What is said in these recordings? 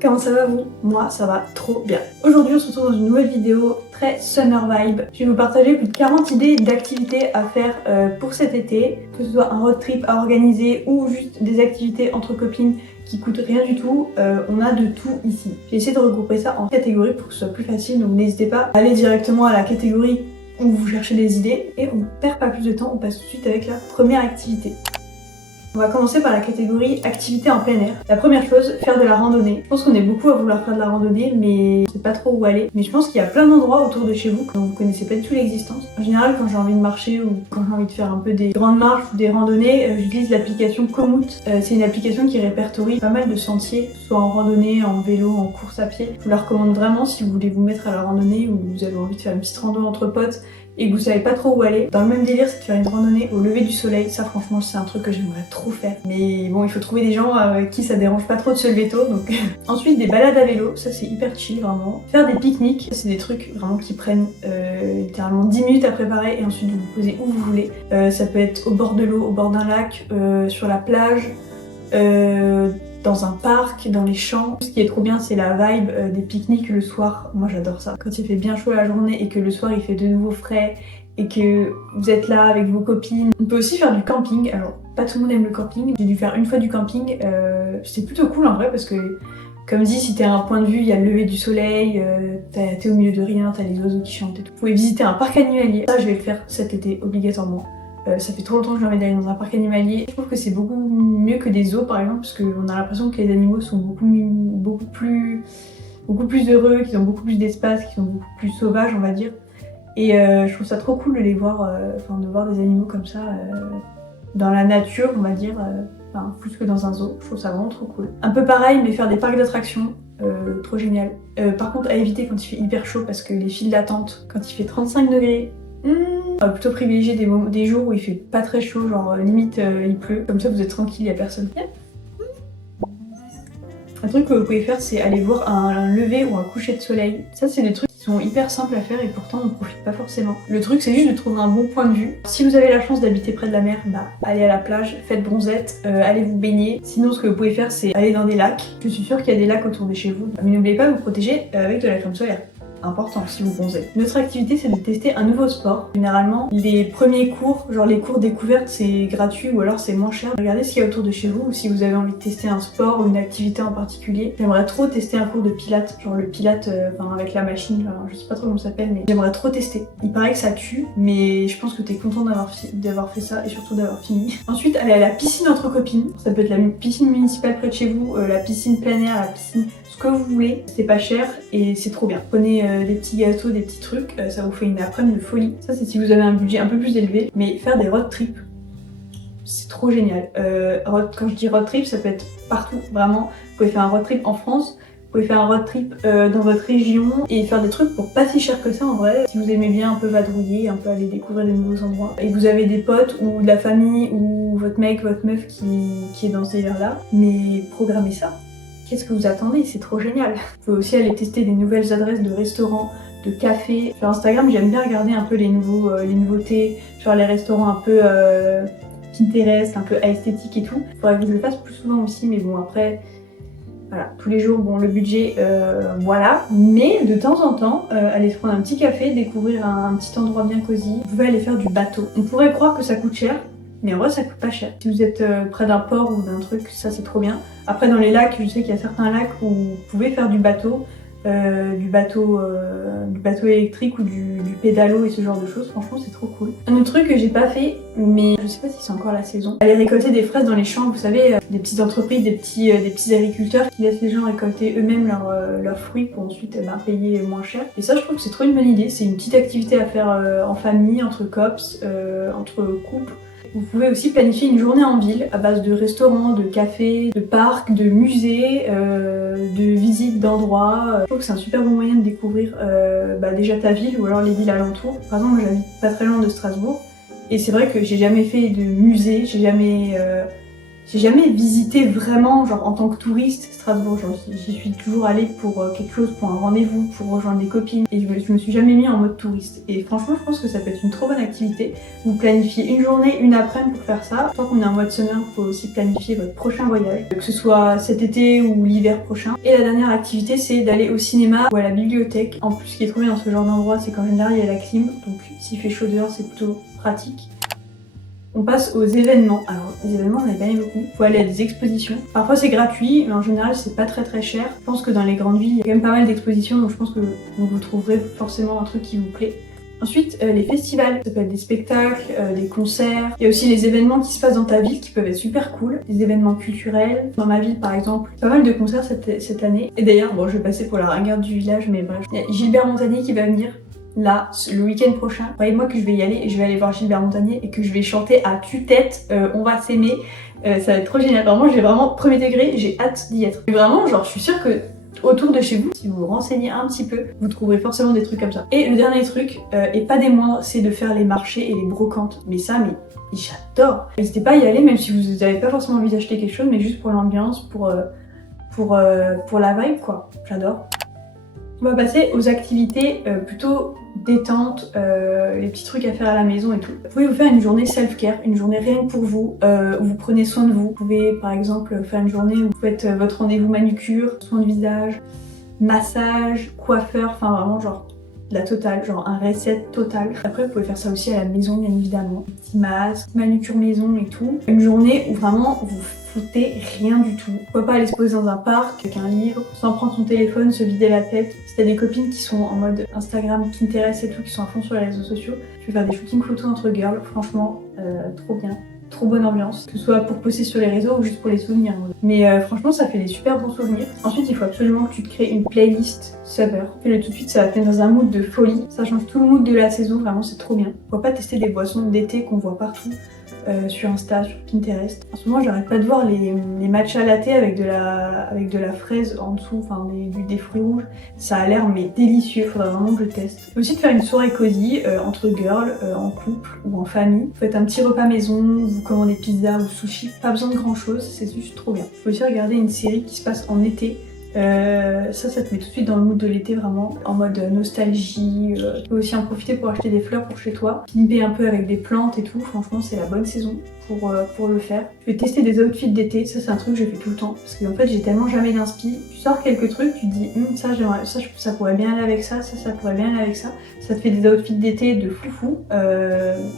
comment ça va vous? Moi ça va trop bien. Aujourd'hui on se retrouve dans une nouvelle vidéo très summer vibe. Je vais vous partager plus de 40 idées d'activités à faire pour cet été, que ce soit un road trip à organiser ou juste des activités entre copines qui coûtent rien du tout, on a de tout ici. J'ai essayé de regrouper ça en catégories pour que ce soit plus facile, donc n'hésitez pas à aller directement à la catégorie où vous cherchez des idées et on ne perd pas plus de temps, on passe tout de suite avec la première activité. On va commencer par la catégorie activité en plein air. La première chose, faire de la randonnée. Je pense qu'on est beaucoup à vouloir faire de la randonnée, mais je sais pas trop où aller. Mais je pense qu'il y a plein d'endroits autour de chez vous dont vous connaissez pas du tout l'existence. En général, quand j'ai envie de marcher ou quand j'ai envie de faire un peu des grandes marches ou des randonnées, j'utilise l'application Komoot. C'est une application qui répertorie pas mal de sentiers, soit en randonnée, en vélo, en course à pied. Je vous la recommande vraiment si vous voulez vous mettre à la randonnée ou vous avez envie de faire une petite rando entre potes et que vous savez pas trop où aller. Dans le même délire, c'est de faire une randonnée au lever du soleil. Ça franchement c'est un truc que j'aimerais trop faire. Mais bon, il faut trouver des gens qui ça dérange pas trop de se lever tôt. Donc ensuite des balades à vélo, ça c'est hyper chill vraiment. Faire des pique-niques, c'est des trucs vraiment qui prennent littéralement 10 minutes à préparer et ensuite vous vous posez où vous voulez. Ça peut être au bord de l'eau, au bord d'un lac, sur la plage, dans un parc, dans les champs. Ce qui est trop bien, c'est la vibe des pique-niques le soir. Moi j'adore ça. Quand il fait bien chaud la journée et que le soir il fait de nouveau frais et que vous êtes là avec vos copines. On peut aussi faire du camping. Alors pas tout le monde aime le camping. J'ai dû faire une fois du camping. C'est plutôt cool en vrai parce que comme dit, si t'es à un point de vue, il y a le lever du soleil, t'es au milieu de rien, t'as les oiseaux qui chantent et tout. Vous pouvez visiter un parc animalier. Ça je vais le faire cet été obligatoirement. Ça fait trop longtemps que j'ai envie d'aller dans un parc animalier. Je trouve que c'est beaucoup mieux que des zoos par exemple, parce qu'on a l'impression que les animaux sont beaucoup plus heureux, qu'ils ont beaucoup plus d'espace, qu'ils sont beaucoup plus sauvages on va dire. Et je trouve ça trop cool de les voir, de voir des animaux comme ça dans la nature on va dire, plus que dans un zoo. Je trouve ça vraiment trop cool. Un peu pareil mais faire des parcs d'attractions. Trop génial. Par contre à éviter quand il fait hyper chaud parce que les files d'attente, quand il fait 35 degrés, on va plutôt privilégier des jours où il fait pas très chaud, genre limite il pleut. Comme ça vous êtes tranquille, y a personne. Un truc que vous pouvez faire c'est aller voir un lever ou un coucher de soleil. Ça c'est des trucs qui sont hyper simples à faire et pourtant on ne profite pas forcément. Le truc c'est juste de trouver un bon point de vue. Si vous avez la chance d'habiter près de la mer, allez à la plage, faites bronzette, allez vous baigner. Sinon ce que vous pouvez faire c'est aller dans des lacs. Je suis sûre qu'il y a des lacs autour de chez vous. Mais n'oubliez pas de vous protéger avec de la crème solaire. Important si vous bronzez. Une autre activité c'est de tester un nouveau sport. Généralement les premiers cours, genre les cours découvertes c'est gratuit ou alors c'est moins cher. Regardez ce qu'il y a autour de chez vous ou si vous avez envie de tester un sport ou une activité en particulier. J'aimerais trop tester un cours de pilates, genre le pilates avec la machine, je sais pas trop comment ça s'appelle mais j'aimerais trop tester. Il paraît que ça tue mais je pense que t'es content d'avoir fait ça et surtout d'avoir fini. Ensuite aller à la piscine entre copines. Ça peut être la piscine municipale près de chez vous, la piscine plein air, la piscine que vous voulez, c'est pas cher et c'est trop bien. Prenez des petits gâteaux, des petits trucs, ça vous fait une après-midi de folie. Ça c'est si vous avez un budget un peu plus élevé, mais faire des road trips, c'est trop génial. Quand je dis road trip, ça peut être partout, vraiment. Vous pouvez faire un road trip en France, vous pouvez faire un road trip dans votre région et faire des trucs pour pas si cher que ça en vrai. Si vous aimez bien un peu vadrouiller, un peu aller découvrir des nouveaux endroits et que vous avez des potes ou de la famille ou votre mec, votre meuf qui est dans ce délire là, mais programmez ça. Qu'est-ce que vous attendez? C'est trop génial. Vous pouvez aussi aller tester des nouvelles adresses de restaurants, de cafés. Sur Instagram, j'aime bien regarder un peu les nouveautés, genre les restaurants un peu Pinterest, un peu esthétique et tout. Faudrait que je le fasse plus souvent aussi, mais bon après, voilà, tous les jours, bon le budget, voilà. Mais de temps en temps, aller se prendre un petit café, découvrir un petit endroit bien cosy. Vous pouvez aller faire du bateau. On pourrait croire que ça coûte cher, mais en vrai ça coûte pas cher. Si vous êtes près d'un port ou d'un truc, ça c'est trop bien. Après dans les lacs, je sais qu'il y a certains lacs où vous pouvez faire du bateau électrique ou du pédalo et ce genre de choses. Franchement c'est trop cool. Un autre truc que j'ai pas fait, mais je sais pas si c'est encore la saison, aller récolter des fraises dans les champs. Vous savez, des petites entreprises, des petits agriculteurs qui laissent les gens récolter eux-mêmes leurs fruits pour ensuite payer moins cher. Et ça je trouve que c'est trop une bonne idée. C'est une petite activité à faire en famille, entre cops, entre couples. Vous pouvez aussi planifier une journée en ville à base de restaurants, de cafés, de parcs, de musées, de visites d'endroits. Je trouve que c'est un super bon moyen de découvrir déjà ta ville ou alors les villes alentours. Par exemple, moi j'habite pas très loin de Strasbourg et c'est vrai que j'ai jamais fait de musée, j'ai jamais J'ai jamais visité vraiment, genre en tant que touriste, Strasbourg. Genre, j'y suis toujours allée pour quelque chose, pour un rendez-vous, pour rejoindre des copines. Et je me suis jamais mis en mode touriste. Et franchement, je pense que ça peut être une trop bonne activité. Vous planifiez une journée, une après-midi pour faire ça. Tant qu'on est en mode summer, il faut aussi planifier votre prochain voyage, que ce soit cet été ou l'hiver prochain. Et la dernière activité, c'est d'aller au cinéma ou à la bibliothèque. En plus, ce qui est trop bien dans ce genre d'endroit, c'est qu'en général, il y a la clim. Donc, s'il fait chaud dehors, c'est plutôt pratique. On passe aux événements. Alors, les événements, on a gagné beaucoup. Faut aller à des expositions. Parfois, c'est gratuit, mais en général, c'est pas très cher. Je pense que dans les grandes villes, il y a quand même pas mal d'expositions, donc je pense que vous trouverez forcément un truc qui vous plaît. Ensuite, les festivals, ça peut être des spectacles, des concerts. Il y a aussi les événements qui se passent dans ta ville qui peuvent être super cool. Des événements culturels. Dans ma ville, par exemple, pas mal de concerts cette année. Et d'ailleurs, bon, je vais passer pour la ringarde du village, mais bref. Il y a Gilbert Montagné qui va venir. Là, le week-end prochain, croyez-moi que je vais y aller et je vais aller voir Gilbert Montagné et que je vais chanter à tue-tête On va s'aimer. Ça va être trop génial. Vraiment, j'ai vraiment premier degré, j'ai hâte d'y être. Et vraiment, genre, je suis sûre que autour de chez vous, si vous vous renseignez un petit peu, vous trouverez forcément des trucs comme ça. Et le dernier truc, et pas des moindres, c'est de faire les marchés et les brocantes. Mais ça, mais j'adore. N'hésitez pas à y aller, même si vous n'avez pas forcément envie d'acheter quelque chose, mais juste pour l'ambiance, pour la vibe, quoi. J'adore. On va passer aux activités plutôt détente, les petits trucs à faire à la maison et tout. Vous pouvez vous faire une journée self-care, une journée rien que pour vous, où vous prenez soin de vous. Vous pouvez par exemple faire une journée où vous faites votre rendez-vous manucure, soin de visage, massage, coiffeur, enfin vraiment genre la totale, genre un reset total. Après vous pouvez faire ça aussi à la maison bien évidemment. Petit masque, manucure maison et tout. Une journée où vraiment vous foutez rien du tout. Pourquoi pas aller se poser dans un parc avec un livre, sans prendre son téléphone, se vider la tête. Si t'as des copines qui sont en mode Instagram, Pinterest et tout, qui sont à fond sur les réseaux sociaux, tu peux faire des shootings photos entre girls, franchement, trop bien. Trop bonne ambiance, que ce soit pour poster sur les réseaux ou juste pour les souvenirs. Mais franchement, ça fait des super bons souvenirs. Ensuite, il faut absolument que tu te crées une playlist summer. Fais-le tout de suite, ça va te mettre dans un mood de folie. Ça change tout le mood de la saison, vraiment, c'est trop bien. Pourquoi pas tester des boissons d'été qu'on voit partout sur Insta, sur Pinterest. En ce moment, j'arrête pas de voir les matchas latte avec de la fraise en dessous, enfin des fruits rouges. Ça a l'air mais délicieux, faudra vraiment que je teste. Tu peux aussi te faire une soirée cosy entre girls, en couple ou en famille. Vous faites un petit repas maison, vous commandez pizza ou sushi. Pas besoin de grand chose, c'est juste trop bien. Tu peux aussi regarder une série qui se passe en été. Ça te met tout de suite dans le mood de l'été vraiment, en mode nostalgie. Tu peux aussi en profiter pour acheter des fleurs pour chez toi, pimper un peu avec des plantes et tout, franchement c'est la bonne saison pour le faire. Je vais tester des outfits d'été, ça c'est un truc que je fais tout le temps, parce qu'en fait j'ai tellement jamais d'inspi. Tu sors quelques trucs, tu te dis ça j'aimerais, ça pourrait bien aller avec ça, ça pourrait bien aller avec ça. Ça te fait des outfits d'été de foufou,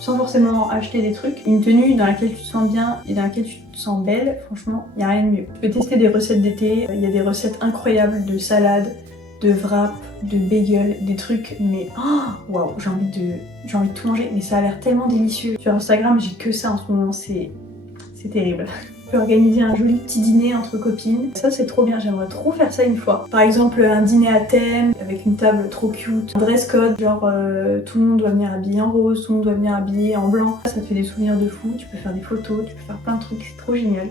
sans forcément acheter des trucs. Une tenue dans laquelle tu te sens bien et dans laquelle tu te sens belle, franchement, il n'y a rien de mieux. Tu peux tester des recettes d'été, il y a des recettes incroyables de salade, de wrap, de bagel, des trucs, mais waouh, j'ai envie de tout manger, mais ça a l'air tellement délicieux. Sur Instagram, j'ai que ça en ce moment, c'est terrible. Tu peux organiser un joli petit dîner entre copines. Ça c'est trop bien, j'aimerais trop faire ça une fois. Par exemple un dîner à thème avec une table trop cute, un dress code, genre tout le monde doit venir habillé en rose, tout le monde doit venir habillé en blanc. Ça te fait des souvenirs de fou, tu peux faire des photos, tu peux faire plein de trucs, c'est trop génial.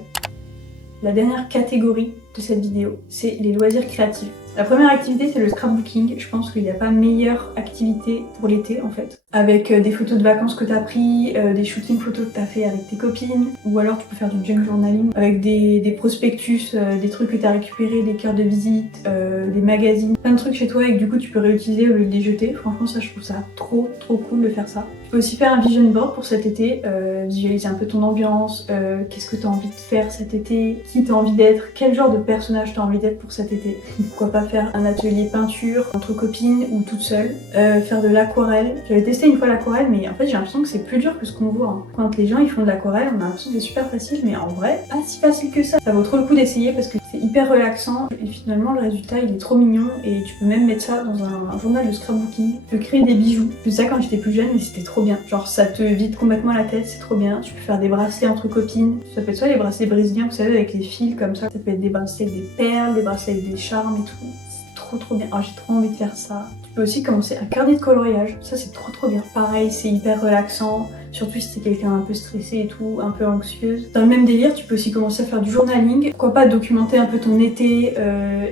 La dernière catégorie de cette vidéo, c'est les loisirs créatifs. La première activité, c'est le scrapbooking. Je pense qu'il n'y a pas meilleure activité pour l'été en fait. Avec des photos de vacances que t'as pris, des shootings photos que t'as fait avec tes copines, ou alors tu peux faire du junk journaling avec des prospectus, des trucs que t'as récupérés, des cartes de visite, des magazines, plein de trucs chez toi et que du coup tu peux réutiliser au lieu de les jeter. Franchement ça je trouve ça trop cool de faire ça. Tu peux aussi faire un vision board pour cet été, visualiser un peu ton ambiance, qu'est-ce que t'as envie de faire cet été, qui t'as envie d'être, quel genre de personnage t'as envie d'être pour cet été. Pourquoi pas faire un atelier peinture entre copines ou toute seule, faire de l'aquarelle. J'avais testé une fois l'aquarelle mais en fait j'ai l'impression que c'est plus dur que ce qu'on voit. Hein. Quand les gens ils font de l'aquarelle on a l'impression que c'est super facile mais en vrai pas si facile que ça. Ça vaut trop le coup d'essayer parce que c'est hyper relaxant et finalement le résultat il est trop mignon et tu peux même mettre ça dans un journal de scrapbooking. Tu peux créer des bijoux. Je faisais ça quand j'étais plus jeune et c'était trop bien. Genre ça te vide complètement la tête, c'est trop bien. Tu peux faire des bracelets entre copines. Ça peut être soit les bracelets brésiliens, vous savez avec les fils comme ça. Ça peut être des bracelets avec des perles, des bracelets avec des charmes et tout. Trop bien. Oh, j'ai trop envie de faire ça. Tu peux aussi commencer un carnet de coloriage. Ça c'est trop bien. Pareil, c'est hyper relaxant. Surtout si t'es quelqu'un un peu stressé et tout, un peu anxieuse. Dans le même délire, tu peux aussi commencer à faire du journaling. Pourquoi pas documenter un peu ton été,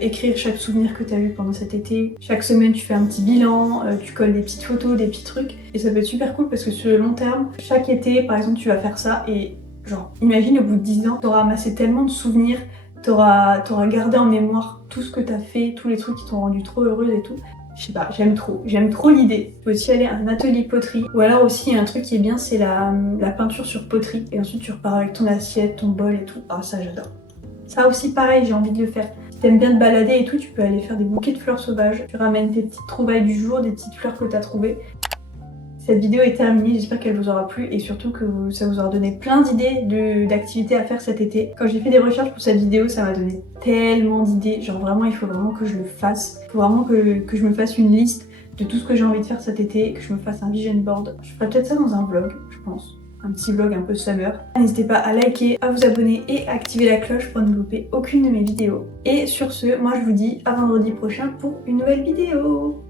écrire chaque souvenir que t'as eu pendant cet été. Chaque semaine, tu fais un petit bilan, tu colles des petites photos, des petits trucs. Et ça peut être super cool parce que sur le long terme, chaque été, par exemple, tu vas faire ça et Genre, imagine au bout de 10 ans, t'auras amassé tellement de souvenirs, t'auras gardé en mémoire tout ce que t'as fait, tous les trucs qui t'ont rendu trop heureuse et tout. Je sais pas, j'aime trop l'idée. Tu peux aussi aller à un atelier poterie. Ou alors aussi, un truc qui est bien, c'est la peinture sur poterie. Et ensuite, tu repars avec ton assiette, ton bol et tout. Ah, ça, j'adore. Ça aussi, pareil, j'ai envie de le faire. Si t'aimes bien te balader et tout, tu peux aller faire des bouquets de fleurs sauvages. Tu ramènes tes petites trouvailles du jour, des petites fleurs que t'as trouvées. Cette vidéo est terminée, j'espère qu'elle vous aura plu et surtout que ça vous aura donné plein d'idées d'activités à faire cet été. Quand j'ai fait des recherches pour cette vidéo, ça m'a donné tellement d'idées, genre vraiment il faut vraiment que je le fasse. Il faut vraiment que je me fasse une liste de tout ce que j'ai envie de faire cet été, que je me fasse un vision board. Je ferai peut-être ça dans un vlog, je pense. Un petit vlog un peu summer. N'hésitez pas à liker, à vous abonner et à activer la cloche pour ne louper aucune de mes vidéos. Et sur ce, moi je vous dis à vendredi prochain pour une nouvelle vidéo.